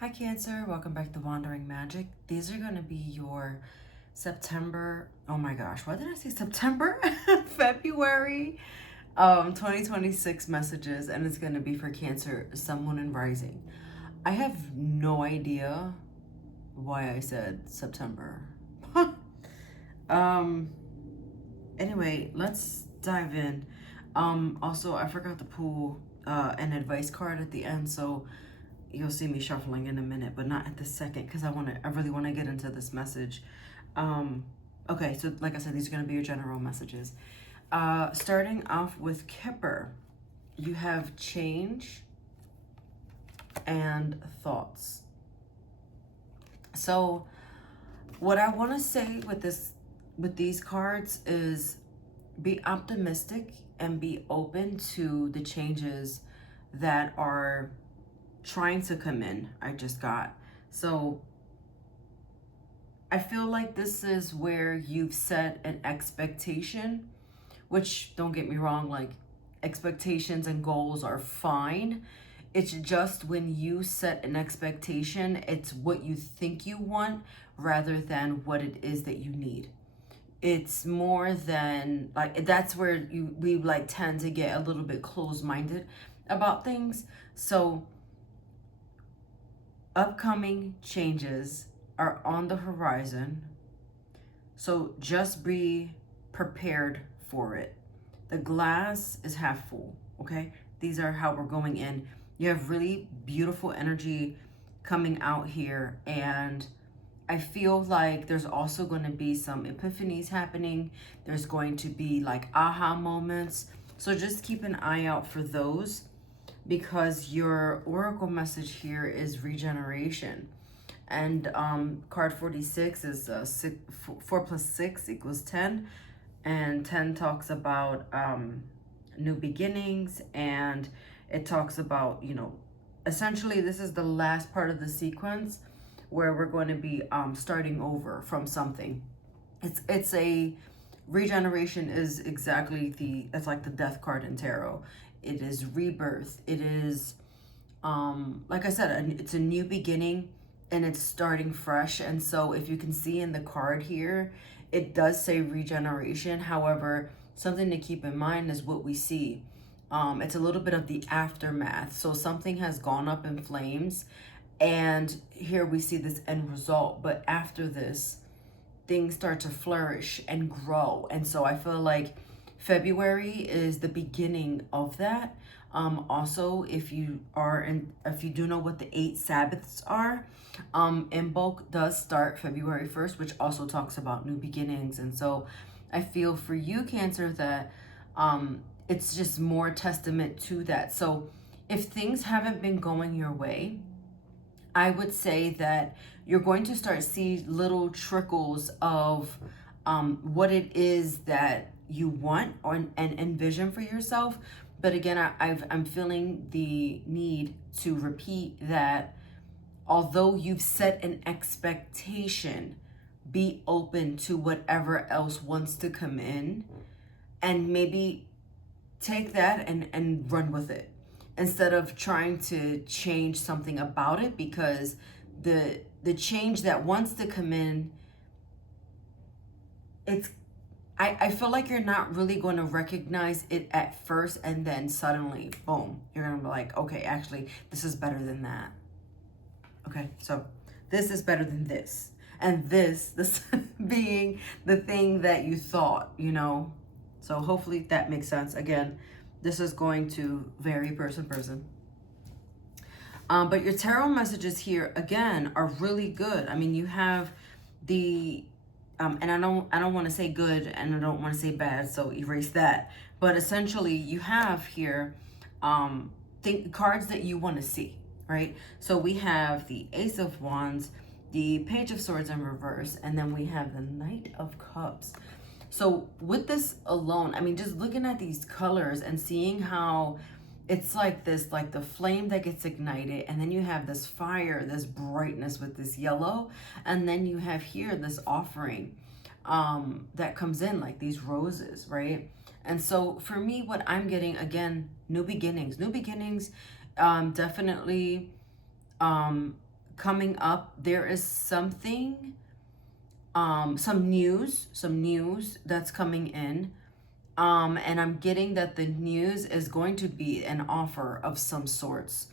Hi Cancer, welcome back to Wandering Magic. These are going to be your September, oh my gosh, why did I say September? February 2026 messages, and it's going to be for Cancer, Sun, Moon, and Rising. I have no idea why I said September. um, anyway, let's dive in. Also, I forgot to pull an advice card at the end, so you'll see me shuffling in a minute, but not at this second because I really want to get into this message. Okay, so like I said, these are going to be your general messages. Starting off with Kipper, you have change and thoughts. So what I want to say with these cards is be optimistic and be open to the changes that are trying to come in. I just got. So I feel like this is where you've set an expectation, which, don't get me wrong, like expectations and goals are fine. It's just when you set an expectation, it's what you think you want rather than what it is that you need. It's more than like, that's where we like tend to get a little bit closed-minded about things. So upcoming changes are on the horizon, so just be prepared for it. The glass is half full, okay? These are how we're going in. You have really beautiful energy coming out here, and I feel like there's also going to be some epiphanies happening. There's going to be like aha moments, so just keep an eye out for those, because your oracle message here is regeneration. And card 46 is 4 plus 6 equals 10. And 10 talks about new beginnings. And it talks about, essentially this is the last part of the sequence where we're going to be starting over from something. It's a regeneration is exactly it's like the death card in tarot. It is rebirth. It is, like I said, it's a new beginning and it's starting fresh. And so if you can see in the card here, it does say regeneration. However, something to keep in mind is what we see. It's a little bit of the aftermath. So something has gone up in flames, and here we see this end result. But after this, things start to flourish and grow. And so I feel like February is the beginning of that. Also, if you do know what the 8 Sabbaths are, Imbolc does start February 1st, which also talks about new beginnings. And so I feel for you, Cancer, that it's just more testament to that. So if things haven't been going your way, I would say that you're going to start see little trickles of what it is that you want and envision for yourself. But again, I'm feeling the need to repeat that although you've set an expectation, be open to whatever else wants to come in, and maybe take that and run with it instead of trying to change something about it, because the change that wants to come in, I feel like you're not really going to recognize it at first, and then suddenly, boom, you're going to be like, okay, actually, this is better than that. Okay, so this is better than this. And this being the thing that you thought, So hopefully that makes sense. Again, this is going to vary person. But your tarot messages here, again, are really good. I mean, you have the... and I don't want to say good and I don't want to say bad, so erase that. But essentially, you have here cards that you want to see, right? So we have the Ace of Wands, the Page of Swords in reverse, and then we have the Knight of Cups. So with this alone, I mean, just looking at these colors and seeing how it's like this, like the flame that gets ignited, and then you have this fire, this brightness with this yellow, and then you have here this offering that comes in, like these roses, right? And so for me, what I'm getting, again, new beginnings, definitely coming up, there is something, some news that's coming in. And I'm getting that the news is going to be an offer of some sorts.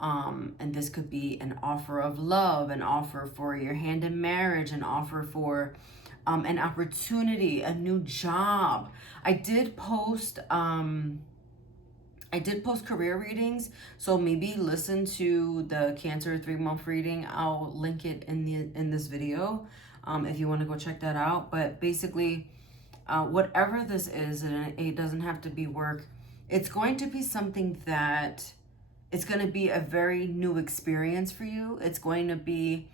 And this could be an offer of love, an offer for your hand in marriage, an offer for an opportunity, a new job. I did post career readings, so maybe listen to the Cancer 3-month reading. I'll link it in this video if you want to go check that out. But basically, whatever this is, and it doesn't have to be work, it's going to be something that it's going to be a very new experience for you. It's going to be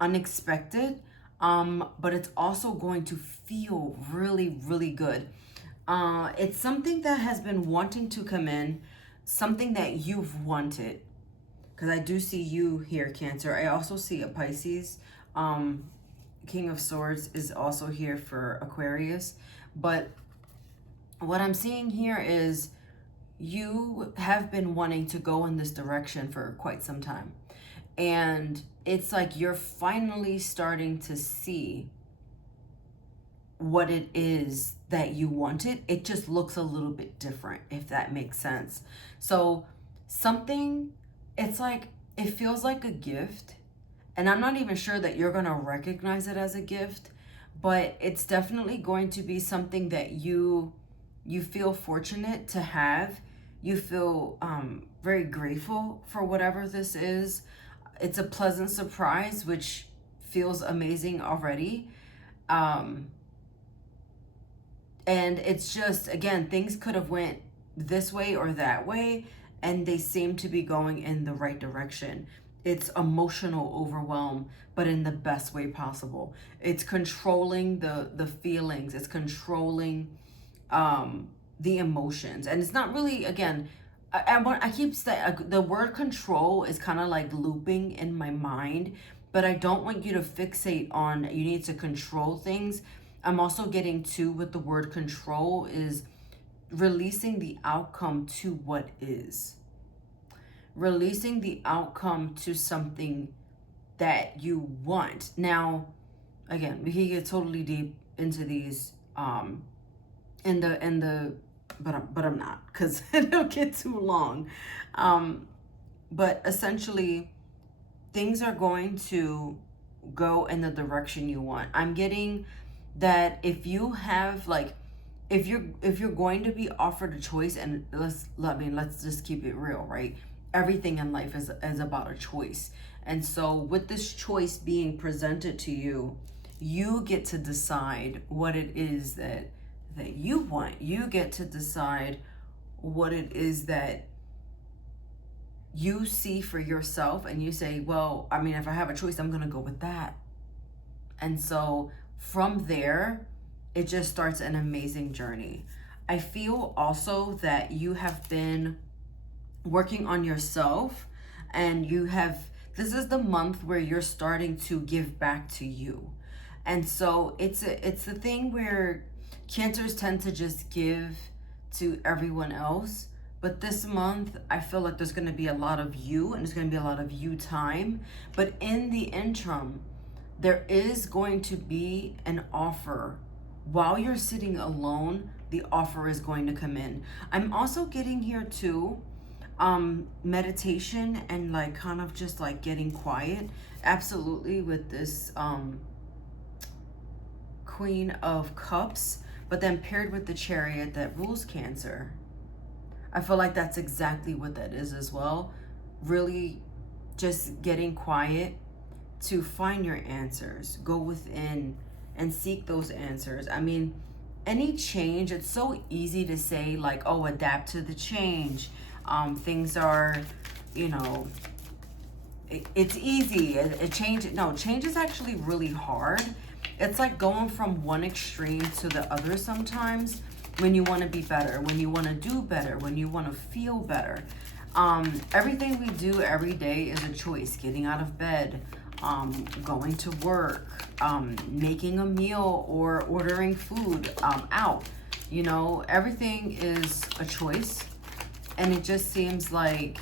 unexpected, but it's also going to feel really, really good. It's something that has been wanting to come in, something that you've wanted. Because I do see you here, Cancer. I also see a Pisces. King of Swords is also here for Aquarius. But what I'm seeing here is you have been wanting to go in this direction for quite some time. And it's like you're finally starting to see what it is that you wanted. It just looks a little bit different, if that makes sense. So something, it's like, it feels like a gift. And I'm not even sure that you're going to recognize it as a gift, but it's definitely going to be something that you feel fortunate to have. You feel very grateful for whatever this is. It's a pleasant surprise, which feels amazing already. And it's just, again, things could have went this way or that way, and they seem to be going in the right direction. It's emotional overwhelm, but in the best way possible. It's controlling the feelings. It's controlling the emotions. And it's not really, again, I keep saying the word control is kind of like looping in my mind, but I don't want you to fixate on you need to control things. I'm also getting to with the word control is releasing the outcome to what is. Releasing the outcome to something that you want. Now, again, we can get totally deep into these but I'm not, because it'll get too long. But essentially, things are going to go in the direction you want. I'm getting that if you have if you're going to be offered a choice, and let's just keep it real, right? Everything in life is about a choice. And so with this choice being presented to you, you get to decide what it is that you want. You get to decide what it is that you see for yourself, and you say, well, I mean, if I have a choice, I'm going to go with that. And so from there, it just starts an amazing journey. I feel also that you have been working on yourself, and this is the month where you're starting to give back to you. And so it's the thing where Cancers tend to just give to everyone else. But this month, I feel like there's going to be a lot of you, and there's going to be a lot of you time. But in the interim, there is going to be an offer. While you're sitting alone, the offer is going to come in. I'm also getting here too, meditation and kind of just getting quiet. Absolutely, with this Queen of Cups, but then paired with the Chariot that rules Cancer. I feel like that's exactly what that is as well. Really just getting quiet to find your answers. Go within and seek those answers. I mean, any change, it's so easy to say oh, adapt to the change. Things are, it's easy. Change is actually really hard. It's like going from one extreme to the other sometimes. When you want to be better, when you want to do better, when you want to feel better. Everything we do every day is a choice. Getting out of bed, going to work, making a meal, or ordering food out. Everything is a choice. And it just seems like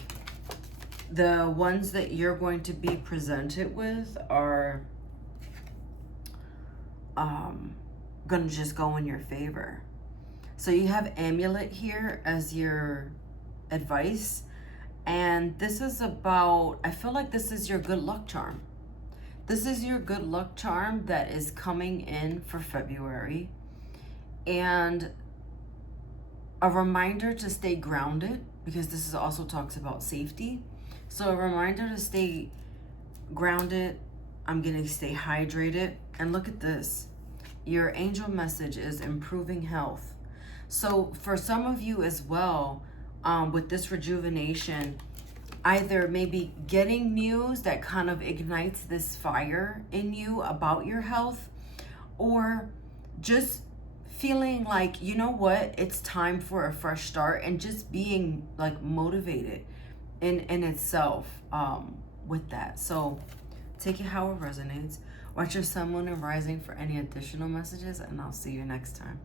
The ones that you're going to be presented with are gonna just go in your favor. So you have amulet here as your advice, and this is about, I feel like this is your good luck charm. This is your good luck charm that is coming in for February, and a reminder to stay grounded, because this is also talks about safety. So a reminder to stay grounded. I'm gonna stay hydrated. And look at this. Your angel message is improving health. So for some of you as well, with this rejuvenation, either maybe getting news that kind of ignites this fire in you about your health, or just feeling like, you know what, it's time for a fresh start, and just being like motivated in itself with that. So take it how it resonates. Watch your sun, moon, and rising for any additional messages, and I'll see you next time.